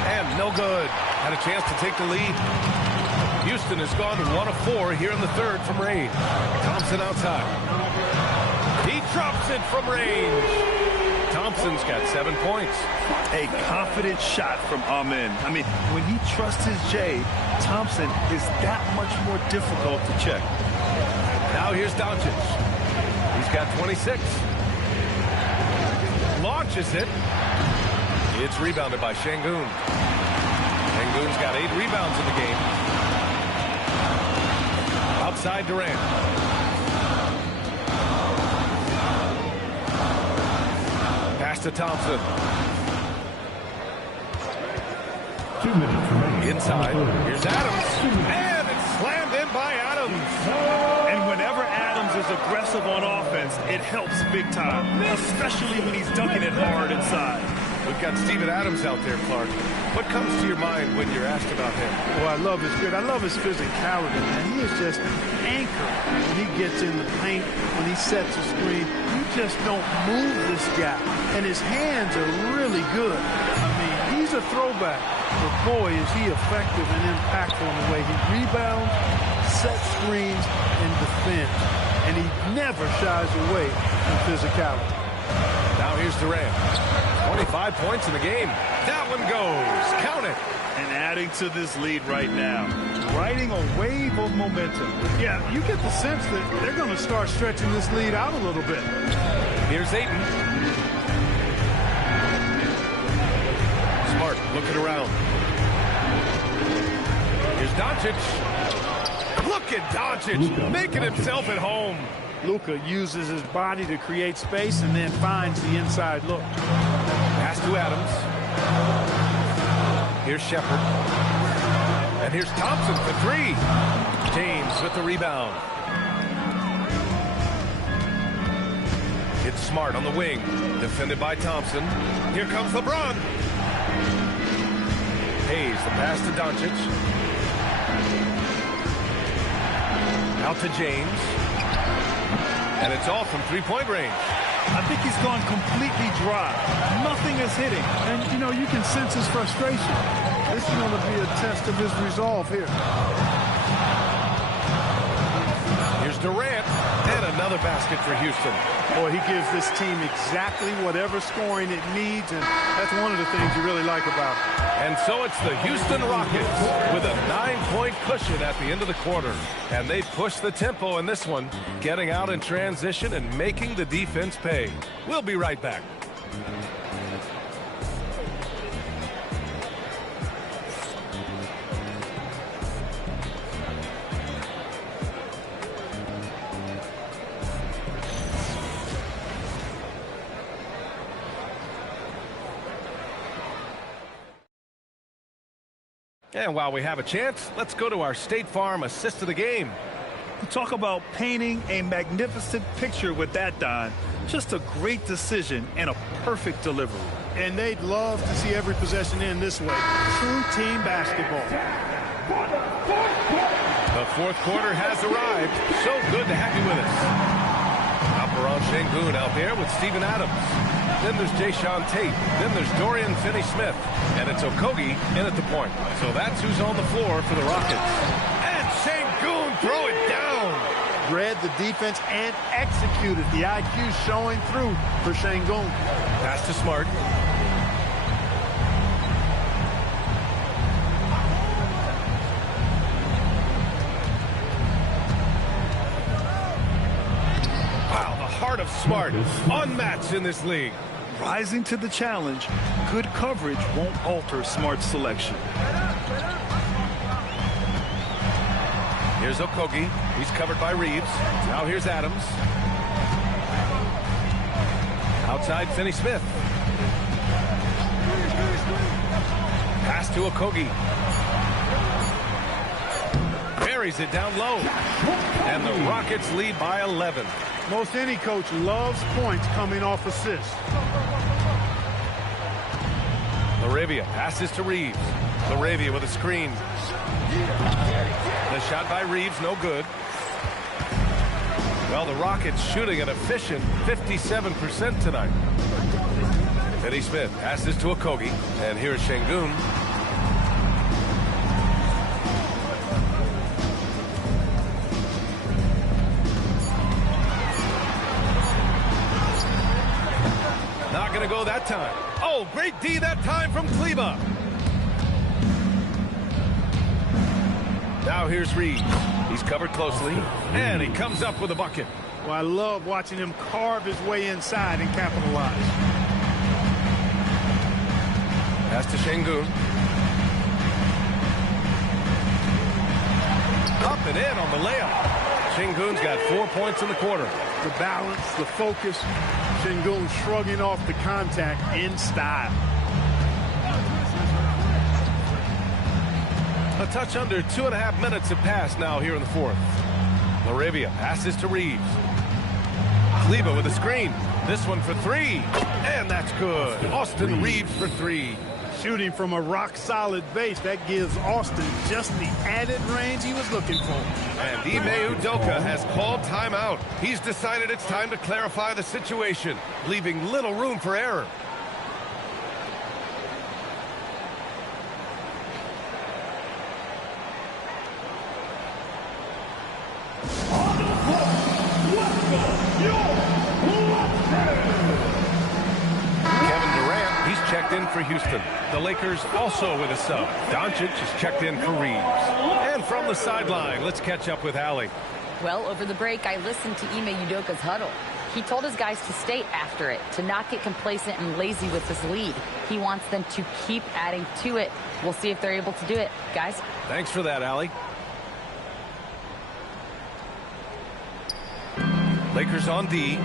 And no good. Had a chance to take the lead. Houston has gone 1 of 4 here in the third from range. Thompson outside. He drops it from range. Thompson's got 7 points. A confident shot from Amen. I mean, when he trusts his J, Thompson is that much more difficult to check. Now here's Doncic. He's got 26. Launches it. It's rebounded by Şengün. Şengün's got 8 rebounds in the game. Outside Durant. Pass to Thompson. 2 minutes remaining. Inside. Here's Adams. And it's slammed in by Adams. And whenever Adams is aggressive on offense, it helps big time, especially when he's dunking it hard inside. We've got Steven Adams out there, Clark. What comes to your mind when you're asked about him? Well, I love his grit. I love his physicality, man. He is just an anchor when he gets in the paint, when he sets a screen. You just don't move this guy. And his hands are really good. I mean, he's a throwback. But boy, is he effective and impactful in the way he rebounds, sets screens, and defends. And he never shies away from physicality. Now here's Durant. 25 points in the game. That one goes. Count it. And adding to this lead right now, riding a wave of momentum. Yeah, you get the sense that they're going to start stretching this lead out a little bit. Here's Ayton. Smart looking around. Here's Doncic. Look at Doncic making himself at home. Luka uses his body to create space and then finds the inside look. Pass to Adams. Here's Shepherd. And here's Thompson for 3. James with the rebound. It's Smart on the wing. Defended by Thompson. Here comes LeBron. Hayes, the pass to Doncic. Out to James. And it's off from 3-point range. I think he's gone completely dry. Nothing is hitting. And, you know, you can sense his frustration. This is going to be a test of his resolve here. Here's Durant. And another basket for Houston. Boy, he gives this team exactly whatever scoring it needs, and that's one of the things you really like about it. And so it's the Houston Rockets with a 9-point cushion at the end of the quarter. And they push the tempo in this one, getting out in transition and making the defense pay. We'll be right back. And while we have a chance, let's go to our State Farm assist of the game. Talk about painting a magnificent picture with that, Don. Just a great decision and a perfect delivery. And they'd love to see every possession in this way. True team basketball. The fourth quarter has arrived. So good to have you with us. Alperon Şengün out there with Steven Adams. Then there's Jayshawn Tate. Then there's Dorian Finney-Smith. And it's Okogie in at the point. So that's who's on the floor for the Rockets. And Şengün throw it down. Read the defense and executed. The IQ showing through for Şengün. Pass to Smart. Heart of Smart, unmatched in this league. Rising to the challenge, good coverage won't alter Smart's selection. Here's Okogie. He's covered by Reeves. Now here's Adams. Outside Finney-Smith. Pass to Okogie. Buries it down low. And the Rockets lead by 11. Most any coach loves points coming off assists. Laravia passes to Reeves. Laravia with a screen. The shot by Reeves, no good. Well, the Rockets shooting an efficient 57% tonight. Finney-Smith passes to Okogie. And here's Şengün. Not going to go that time. Oh, great D that time from Kleba. Now here's Reeves. He's covered closely, and he comes up with a bucket. Well, I love watching him carve his way inside and capitalize. Pass to Şengün. Up and in on the layup. Şengün's got 4 points in the quarter. The balance, the focus. Şengün shrugging off the contact in style. A touch under 2.5 minutes have passed now here in the fourth. Laravia passes to Reeves. Kleba with a screen. This one for three. And that's good. Austin Reeves for three. Shooting from a rock-solid base, that gives Austin just the added range he was looking for. And Ime Udoka has called timeout. He's decided it's time to clarify the situation, leaving little room for error. Checked in for Houston. The Lakers also with a sub. Doncic is checked in for Reeves. And from the sideline, let's catch up with Allie. Well, over the break, I listened to Ime Udoka's huddle. He told his guys to stay after it, to not get complacent and lazy with this lead. He wants them to keep adding to it. We'll see if they're able to do it. Guys? Thanks for that, Allie. Lakers on D.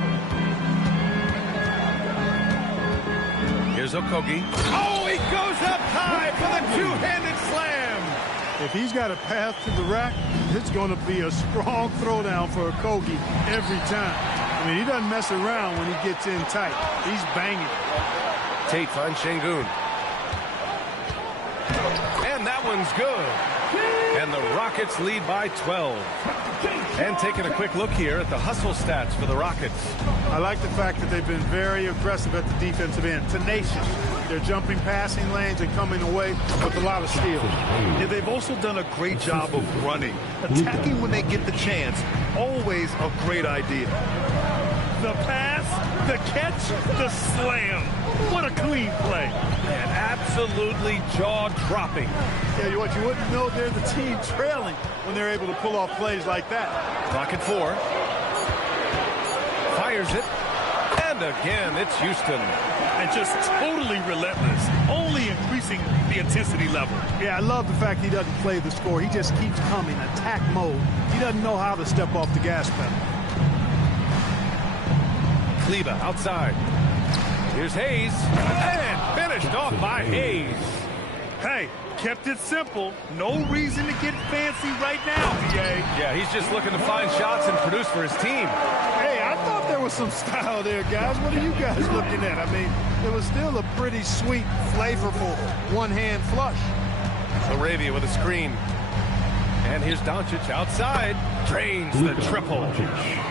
Here's Okogie. Oh, he goes up high for the two-handed slam. If he's got a path to the rack, it's going to be a strong throwdown for Okogie every time. I mean, he doesn't mess around when he gets in tight. He's banging. Tate finds Şengün. And that one's good. And the Rockets lead by 12. And taking a quick look here at the hustle stats for the Rockets. I like the fact that they've been very aggressive at the defensive end. Tenacious. They're jumping passing lanes and coming away with a lot of steals. Yeah, they've also done a great job of running. Attacking when they get the chance. Always a great idea. The pass, the catch, the slam. What a clean play. And absolutely jaw-dropping. Yeah, what you wouldn't know, they're the team trailing when they're able to pull off plays like that. Clock at 4. Fires it. And again, it's Houston. And just totally relentless. Only increasing the intensity level. Yeah, I love the fact he doesn't play the score. He just keeps coming, attack mode. He doesn't know how to step off the gas pedal. Kleba outside. Here's Hayes. And finished off by Hayes. Hey, kept it simple. No reason to get fancy right now, PA. Yeah, he's just looking to find shots and produce for his team. Hey, I thought there was some style there, guys. What are you guys looking at? I mean, it was still a pretty sweet, flavorful one-hand flush. Laravia with a screen. And here's Doncic outside. Drains the triple.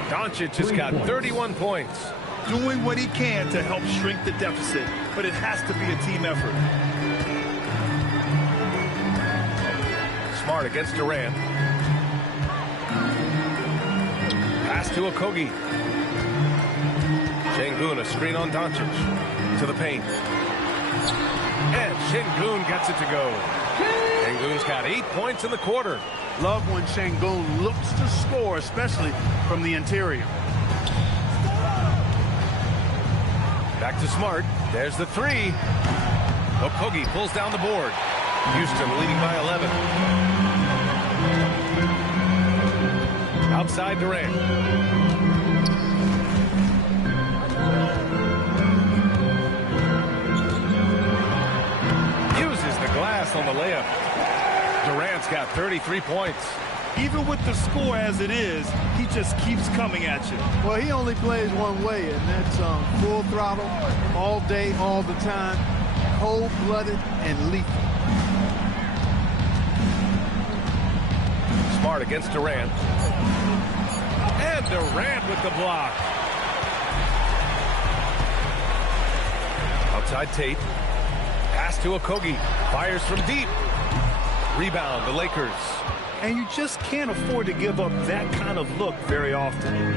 Doncic has got 31 points. Doing what he can to help shrink the deficit, but it has to be a team effort. Smart against Durant. Pass to Okogie. Şengün, a screen on Doncic. To the paint. And Şengün gets it to go. Şengün's got 8 points in the quarter. Love when Şengün looks to score, especially from the interior. Back to Smart. There's the three. Okogie pulls down the board. Houston leading by 11. Outside Durant. Uses the glass on the layup. Durant's got 33 points. Even with the score as it is, he just keeps coming at you. Well, he only plays one way, and that's full throttle, all day, all the time, cold-blooded and lethal. Smart against Durant. And Durant with the block. Outside Tate. Pass to Okogie. Fires from deep. Rebound, the Lakers. And you just can't afford to give up that kind of look very often.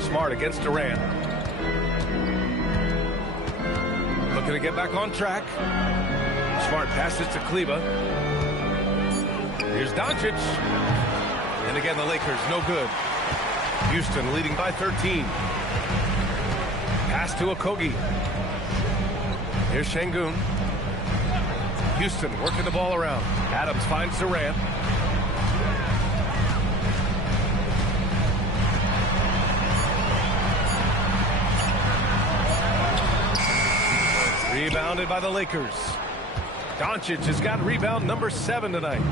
Smart against Durant. Looking to get back on track. Smart passes to Kleber. Here's Doncic. And again, the Lakers, no good. Houston leading by 13. Pass to Okogie. Here's Şengün. Houston working the ball around. Adams finds Durant. Rebounded by the Lakers. Doncic has got rebound number 7 tonight.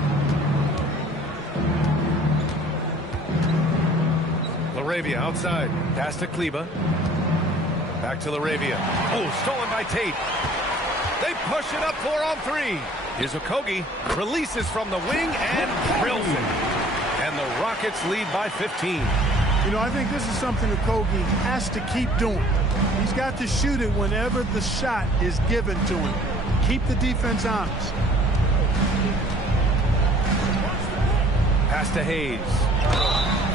Laravia outside. Pass to Kleber. Back to Laravia. Oh, stolen by Tate. They push it up 4-on-3. Here's Okogie. Releases from the wing and drills it. And the Rockets lead by 15. You know, I think this is something Okogie has to keep doing. He's got to shoot it whenever the shot is given to him. Keep the defense honest. Pass to Hayes.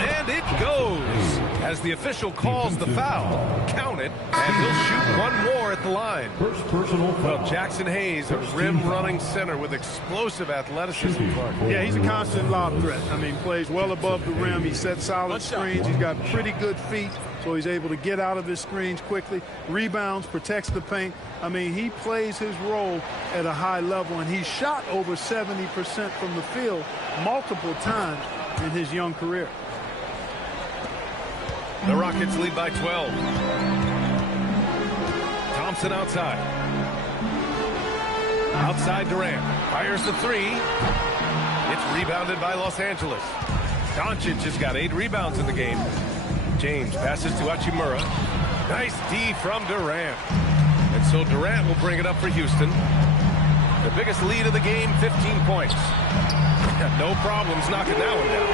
And it goes. As the official calls the foul, count it, and he'll shoot one more at the line. First personal foul. Well, Jackson Hayes, a rim-running center with explosive athleticism. Yeah, he's a constant lob threat. I mean, plays well above the rim. He sets solid screens. He's got pretty good feet, so he's able to get out of his screens quickly. Rebounds, protects the paint. I mean, he plays his role at a high level, and he's shot over 70% from the field multiple times in his young career. The Rockets lead by 12. Thompson outside. Outside Durant. Fires the three. It's rebounded by Los Angeles. Doncic has got 8 rebounds in the game. James passes to Hachimura. Nice D from Durant. And so Durant will bring it up for Houston. The biggest lead of the game, 15 points. No problems knocking that one down.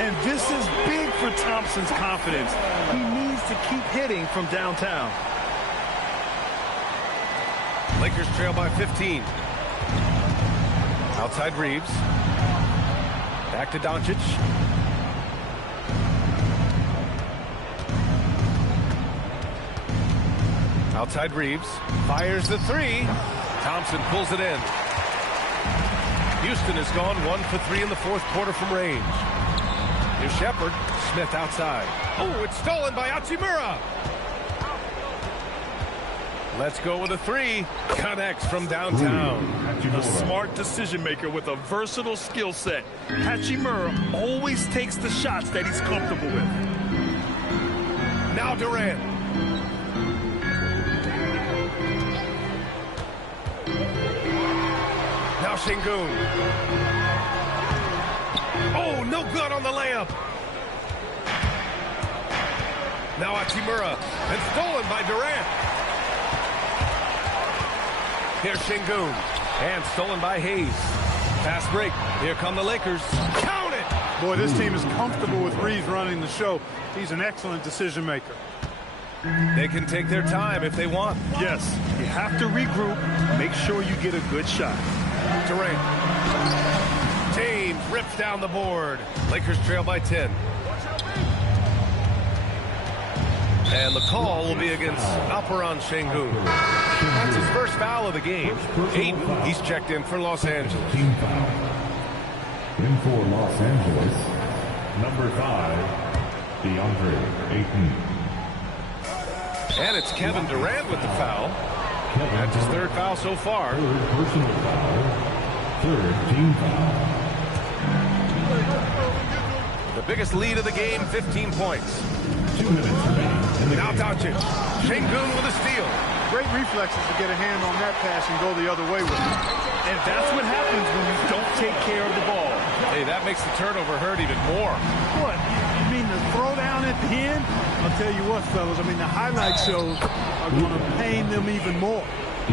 And this is big for Thompson's confidence. He needs to keep hitting from downtown. Lakers trail by 15. Outside Reeves. Back to Doncic. Outside Reeves. Fires the three. Thompson pulls it in. Houston has gone 1 for 3 in the fourth quarter from range. Here's Shepard. Smith outside. Oh, it's stolen by Hachimura. Let's go with a three. Connects from downtown. A smart decision maker with a versatile skill set. Hachimura always takes the shots that he's comfortable with. Now Durant. Now Şengün. Oh, no good on the layup. Now Hachimura, and stolen by Durant. Here's Şengün, and stolen by Hayes. Fast break. Here come the Lakers. Count it! Boy, this team is comfortable with Reeves running the show. He's an excellent decision maker. They can take their time if they want. Yes, you have to regroup. Make sure you get a good shot. Durant. James rips down the board. Lakers trail by 10. And the call will be against Alperen Şengün. That's his first foul of the game. Aiden, he's checked in for Los Angeles. Team foul. In for Los Angeles, number 5, DeAndre Ayton. And it's Kevin Durant with the foul. That's his third foul so far. Third personal foul. Third team foul. The biggest lead of the game, 15 points. 2 minutes remaining in the Now game. Doncic. Şengün with a steal. Great reflexes to get a hand on that pass and go the other way with it. And that's what happens when you don't take care of the ball. Hey, that makes the turnover hurt even more. What? You mean the throw down at the end? I'll tell you what, fellas. I mean, the highlight shows are going to pain them even more.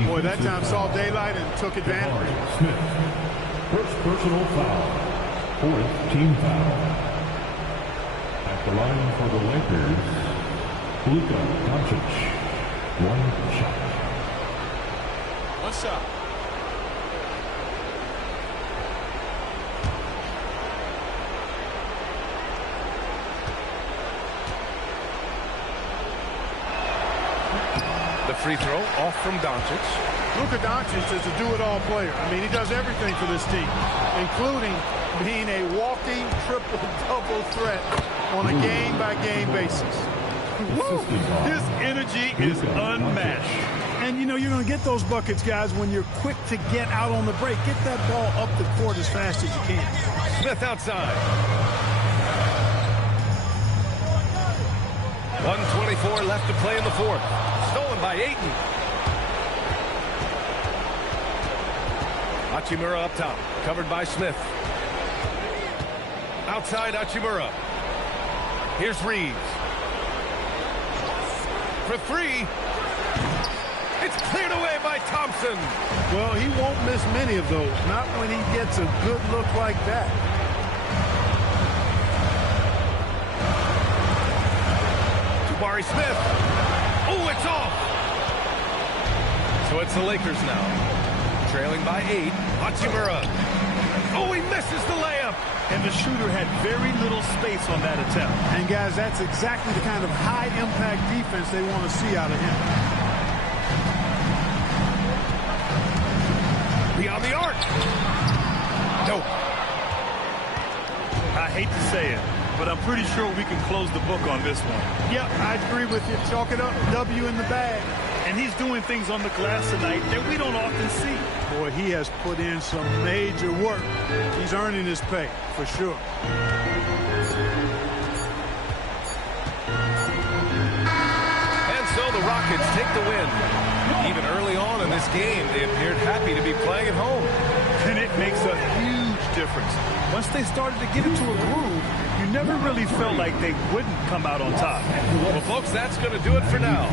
Boy, that time saw daylight and took advantage. Smith. First personal foul. Fourth team foul. At the line for the Lakers, Luka Doncic. 1 shot. One shot. The free throw off from Doncic. Luka Doncic is a do-it-all player. I mean, he does everything for this team, including being a walking triple-double threat on a game-by-game basis. Woo! His energy is unmatched. And, you know, you're going to get those buckets, guys, when you're quick to get out on the break. Get that ball up the court as fast as you can. Smith outside. 1:24 left to play in the fourth. Stolen by Ayton. Hachimura up top. Covered by Smith. Outside Hachimura. Here's Reeves. For three. It's cleared away by Thompson. Well, he won't miss many of those. Not when he gets a good look like that. Jabari Smith. Oh, it's off. So it's the Lakers now. Trailing by 8. Hachimura. Oh, he misses the layup. And the shooter had very little space on that attempt. And, guys, that's exactly the kind of high-impact defense they want to see out of him. Beyond the arc. Nope. I hate to say it, but I'm pretty sure we can close the book on this one. Yep, I agree with you. Chalk it up. W in the bag. And he's doing things on the glass tonight that we don't often see. Boy, he has put in some major work. He's earning his pay, for sure. And so the Rockets take the win. Even early on in this game, they appeared happy to be playing at home. And it makes a huge difference. Once they started to get into a groove, you never really felt like they wouldn't come out on top. Well, folks, that's going to do it for now.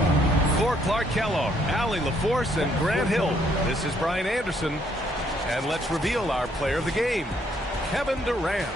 For Clark Kellogg, Allie LaForce, and Grant Hill, this is Brian Anderson. And let's reveal our player of the game, Kevin Durant.